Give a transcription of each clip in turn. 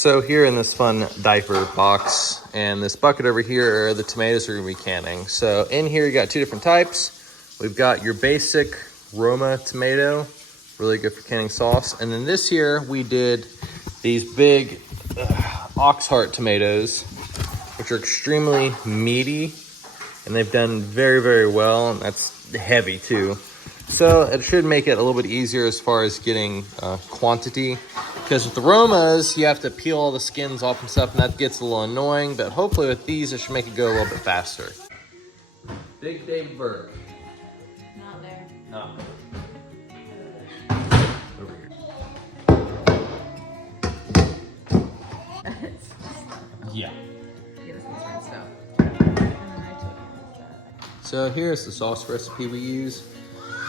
So here in this fun diaper box and this bucket over here are the tomatoes we're going to be canning. So in here you got two different types. We've got your basic Roma tomato, really good for canning sauce. And then this year we did these big ox heart tomatoes, which are extremely meaty and they've done very, very well. And that's heavy too. So it should make it a little bit easier as far as getting quantity. Because with the Romas, you have to peel all the skins off and stuff, and that gets a little annoying. But hopefully with these, it should make it go a little bit faster. Big Dave Burke. Not there. No. Over here. Yeah. So here's the sauce recipe we use.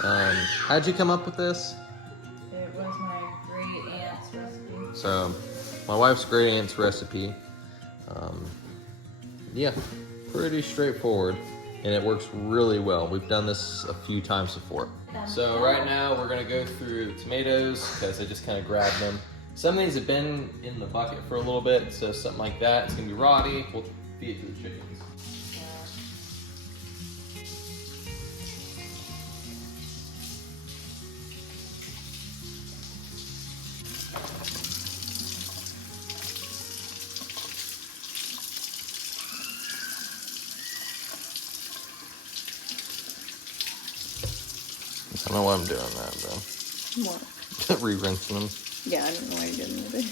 How'd you come up with this? It was my great aunt's recipe. So, my wife's great aunt's recipe. Yeah, pretty straightforward, and it works really well. We've done this a few times before. So right now we're gonna go through tomatoes because I just kind of grabbed them. Some of these have been in the bucket for a little bit, so something like that, it's gonna be rotty. We'll feed it to the chickens. I don't know why I'm doing that, though. What? Re-rinsing them. Yeah, I don't know why you didn't either.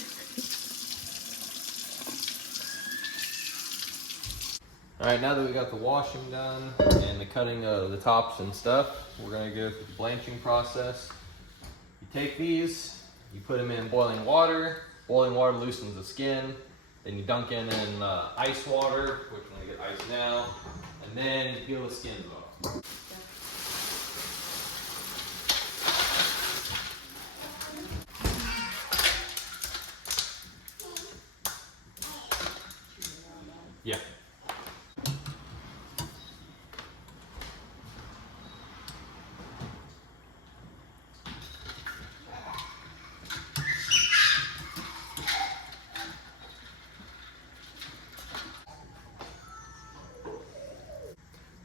Alright, now that we got the washing done and the cutting of the tops and stuff, we're going to go through the blanching process. You take these, you put them in boiling water. Boiling water loosens the skin. Then you dunk in ice water, which I'm going to get ice now. And then you peel the skins off. Yeah.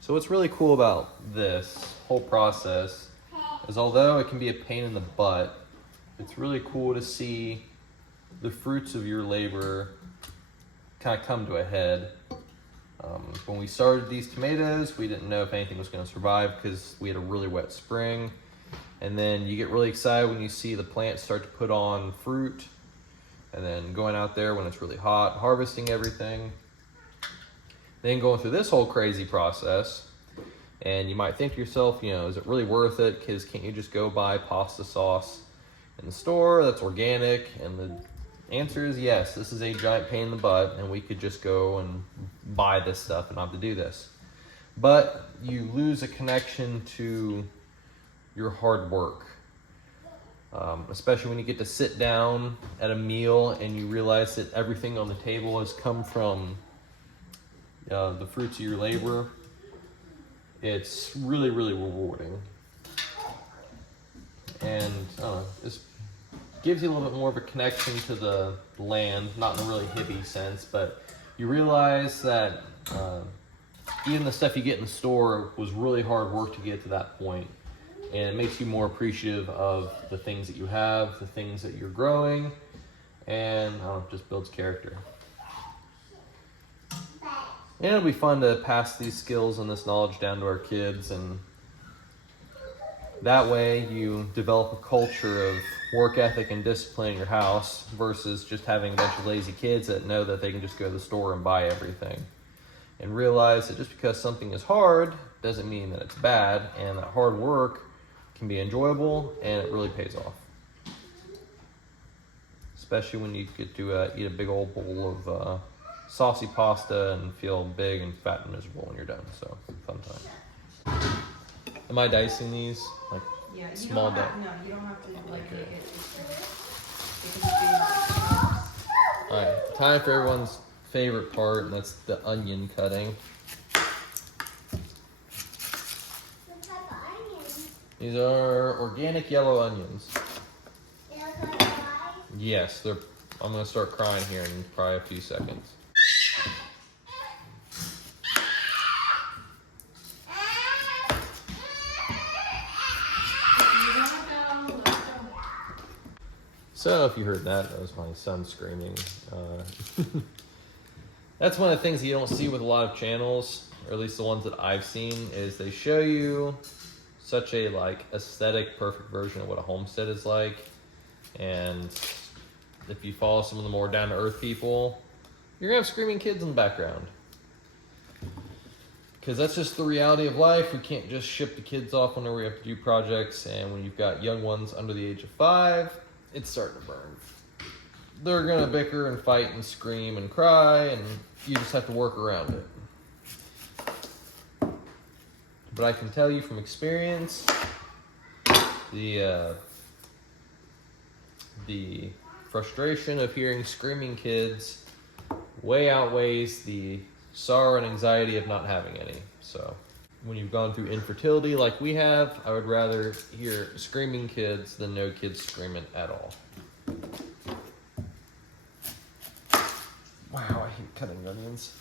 So what's really cool about this whole process is although it can be a pain in the butt, it's really cool to see the fruits of your labor kind of come to a head. When we started these tomatoes, we didn't know if anything was going to survive because we had a really wet spring. And then you get really excited when you see the plants start to put on fruit, and then going out there when it's really hot, harvesting everything. Then going through this whole crazy process, and you might think to yourself, you know, is it really worth it? Because can't you just go buy pasta sauce in the store that's organic? And the answer is yes. This is a giant pain in the butt, and we could just go and buy this stuff and not have to do this. But you lose a connection to your hard work, especially when you get to sit down at a meal and you realize that everything on the table has come from the fruits of your labor. It's really, really rewarding. And this gives you a little bit more of a connection to the land, not in a really hippie sense, but you realize that even the stuff you get in the store was really hard work to get to that point. And it makes you more appreciative of the things that you have, the things that you're growing, and just builds character. And it'll be fun to pass these skills and this knowledge down to our kids, and that way you develop a culture of work ethic and discipline in your house versus just having a bunch of lazy kids that know that they can just go to the store and buy everything. And realize that just because something is hard doesn't mean that it's bad, and that hard work can be enjoyable and it really pays off. Especially when you get to eat a big old bowl of saucy pasta and feel big and fat and miserable when you're done. So, fun time. Am I dicing these? Like, Yeah, you small don't have, no, you don't have to like Okay. make it. It can be. Alright, time for everyone's favorite part, and that's the onion cutting. These are organic yellow onions. Yes, they're I'm gonna start crying here in probably a few seconds. So if you heard that, that was my son screaming. That's one of the things you don't see with a lot of channels, or at least the ones that I've seen, is they show you such a like aesthetic, perfect version of what a homestead is like. And if you follow some of the more down-to-earth people, you're gonna have screaming kids in the background. Because that's just the reality of life. We can't just ship the kids off whenever we have to do projects, and when you've got young ones under the age of 5, it's starting to burn. They're gonna bicker and fight and scream and cry, and you just have to work around it. But I can tell you from experience, the frustration of hearing screaming kids way outweighs the sorrow and anxiety of not having any. So when you've gone through infertility like we have, I would rather hear screaming kids than no kids screaming at all. Wow, I hate cutting onions.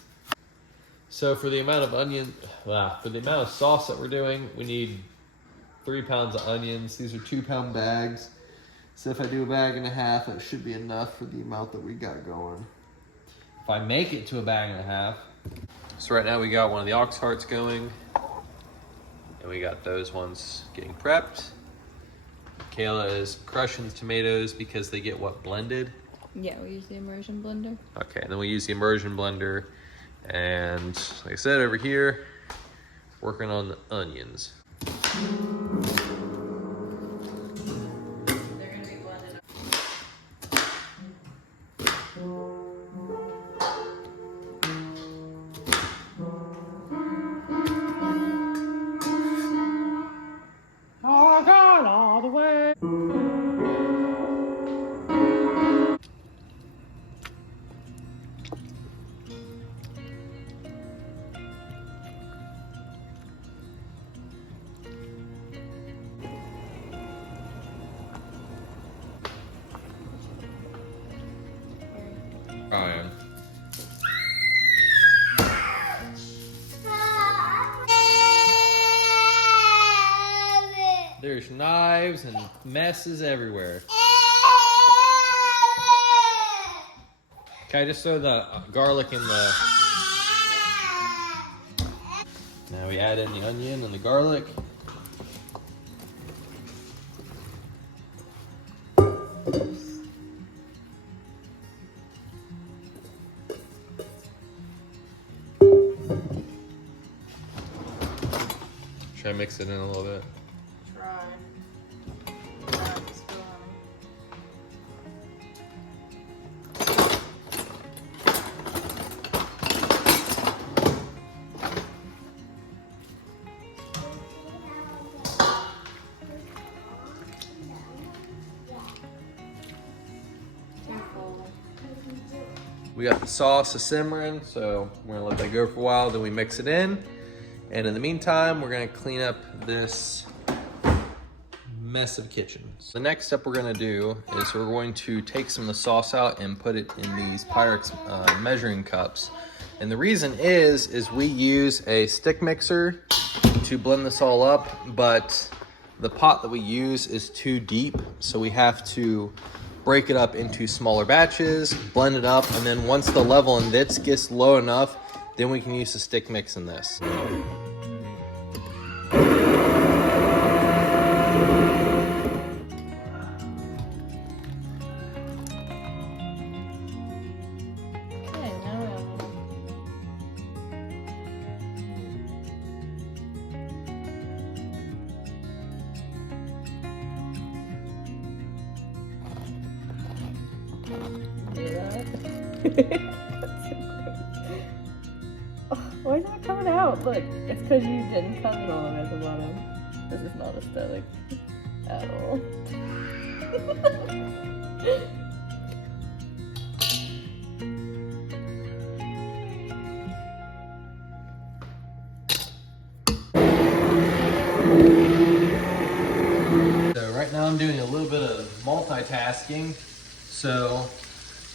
So for the amount of sauce that we're doing, we need 3 pounds of onions. These are 2-pound bags. So if I do a bag and a half, it should be enough for the amount that we got going. If I make it to a bag and a half. So right now we got one of the ox hearts going, and we got those ones getting prepped. Kayla is crushing the tomatoes because they get what, blended? Yeah, we use the immersion blender. Okay, and then we use the immersion blender. And like I said, over here, working on the onions. They're gonna be blended up. I got all the way. Ryan. There's knives and messes everywhere. Can I just throw the garlic in the... Now we add in the onion and the garlic. Try to mix it in a little bit. Try. We got the sauce simmering, so we're gonna let that go for a while, then we mix it in. And in the meantime, we're gonna clean up this mess of kitchen. So the next step we're gonna do is we're going to take some of the sauce out and put it in these Pyrex measuring cups. And the reason is we use a stick mixer to blend this all up, but the pot that we use is too deep, so we have to break it up into smaller batches, blend it up, and then once the level in this gets low enough, then we can use the stick mix in this. Why is that coming out? Look, it's because you didn't cut it all at the bottom. This is not aesthetic at all. So right now I'm doing a little bit of multitasking. So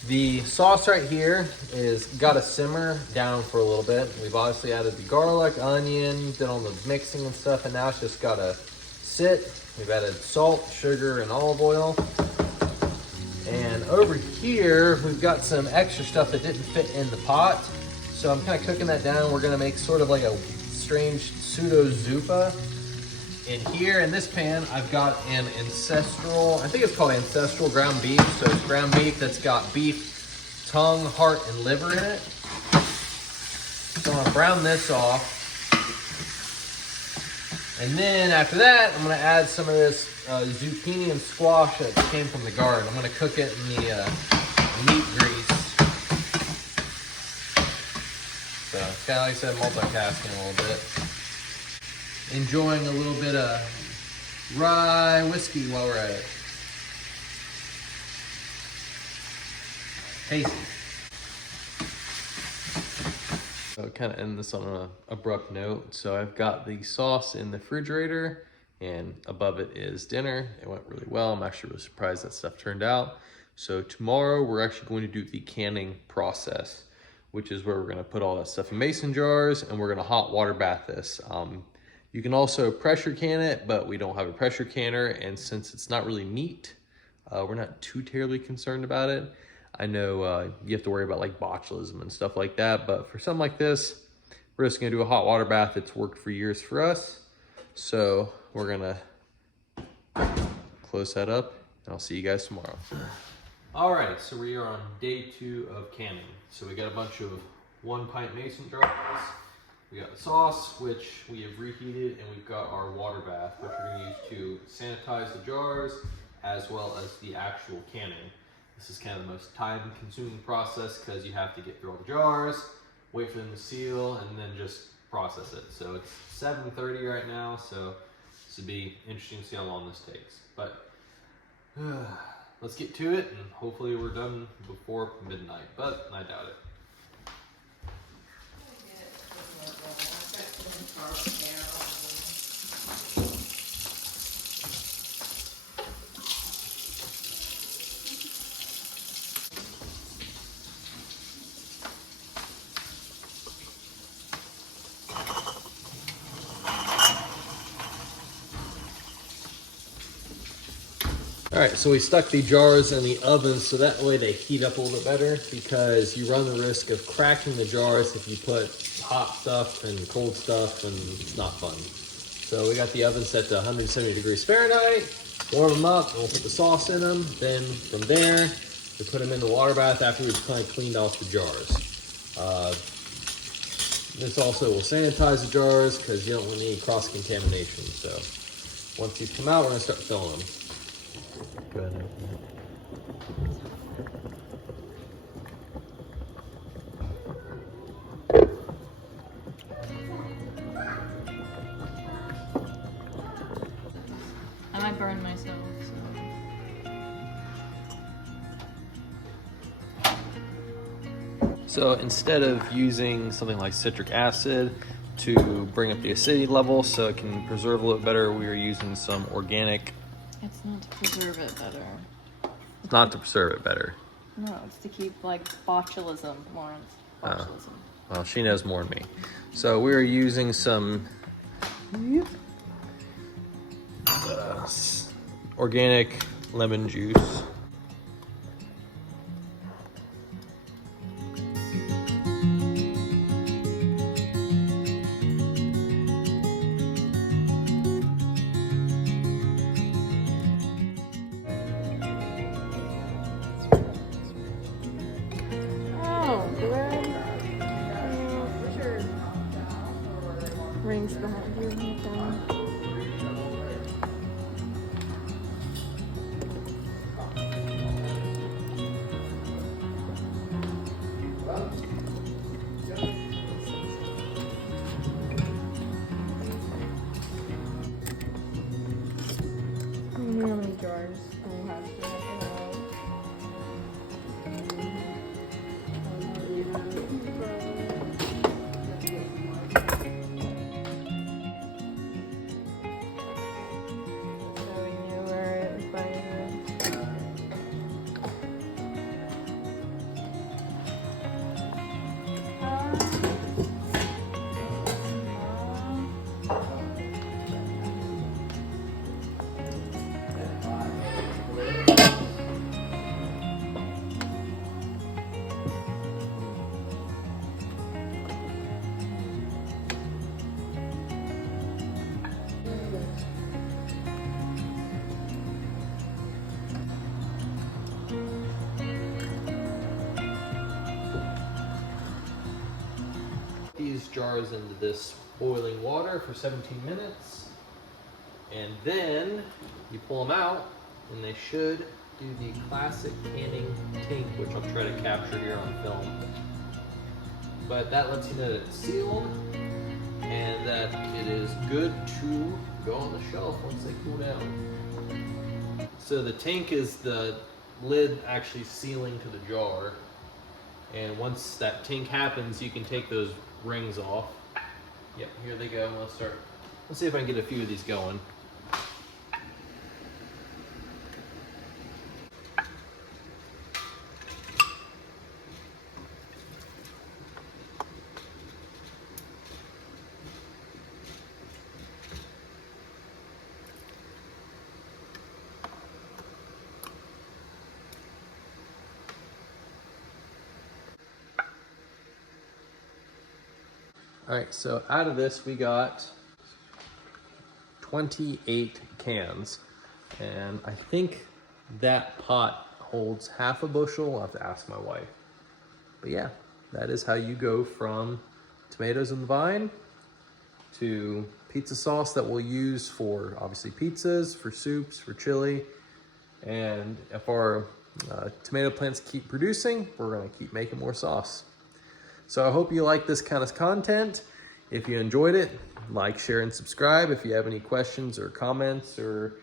The sauce right here is got to simmer down for a little bit. We've obviously added the garlic, onion, did all the mixing and stuff, and now it's just got to sit. We've added salt, sugar, and olive oil. And over here, we've got some extra stuff that didn't fit in the pot. So I'm kind of cooking that down. We're gonna make sort of like a strange pseudo zuppa. In here, in this pan, I've got an ancestral, I think it's called ancestral ground beef. So it's ground beef that's got beef, tongue, heart, and liver in it. So I'm gonna brown this off. And then after that, I'm gonna add some of this zucchini and squash that came from the garden. I'm gonna cook it in the meat grease. So it's kind of like I said, multitasking a little bit. Enjoying a little bit of rye whiskey while we're at it. Tasty. So kind of end this on an abrupt note. So I've got the sauce in the refrigerator and above it is dinner. It went really well. I'm actually really surprised that stuff turned out. So tomorrow we're actually going to do the canning process, which is where we're gonna put all that stuff in mason jars and we're gonna hot water bath this. You can also pressure can it, but we don't have a pressure canner. And since it's not really meat, we're not too terribly concerned about it. I know you have to worry about like botulism and stuff like that, but for something like this, we're just gonna do a hot water bath. It's worked for years for us. So we're gonna close that up and I'll see you guys tomorrow. All right, so we are on day 2 of canning. So we got a bunch of 1 pint mason jars. We got the sauce, which we have reheated, and we've got our water bath, which we're gonna use to sanitize the jars, as well as the actual canning. This is kind of the most time-consuming process because you have to get through all the jars, wait for them to seal, and then just process it. So it's 7:30 right now, so this would be interesting to see how long this takes. But let's get to it, and hopefully we're done before midnight, but I doubt it. All right, so we stuck the jars in the oven so that way they heat up a little bit better, because you run the risk of cracking the jars if you put hot stuff and cold stuff, and it's not fun. So we got the oven set to 170 degrees Fahrenheit, warm them up, and we'll put the sauce in them. Then from there, we put them in the water bath after we've kind of cleaned off the jars. This also will sanitize the jars because you don't want any cross-contamination. So once these come out, we're gonna start filling them. Go ahead and open I might burn myself, So instead of using something like citric acid to bring up the acidity level so it can preserve a little better, we are using some organic. It's not to preserve it better. It's not to preserve it better. No, it's to keep like botulism, Lawrence. Botulism. Well, she knows more than me. So we're using some organic lemon juice. Rings behind you. I wonder how many jars I'll have to jars into this boiling water for 17 minutes. And then you pull them out and they should do the classic canning tink, which I'll try to capture here on film. But that lets you know that it's sealed and that it is good to go on the shelf once they cool down. So the tank is the lid actually sealing to the jar. And once that tink happens, you can take those rings off. Yep, here they go. Let's see if I can get a few of these going. All right, so out of this we got 28 cans, and I think that pot holds half a bushel. I'll have to ask my wife. But yeah, that is how you go from tomatoes on the vine to pizza sauce that we'll use for obviously pizzas, for soups, for chili. And if our tomato plants keep producing, we're gonna keep making more sauce. So I hope you like this kind of content. If you enjoyed it, like, share, and subscribe. If you have any questions or comments or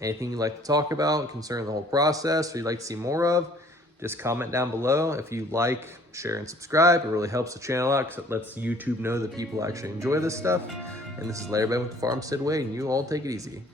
anything you'd like to talk about concerning the whole process or you'd like to see more of, just comment down below. If you like, share, and subscribe, it really helps the channel out because it lets YouTube know that people actually enjoy this stuff. And this is Larry Ben with the Farmstead Way, and you all take it easy.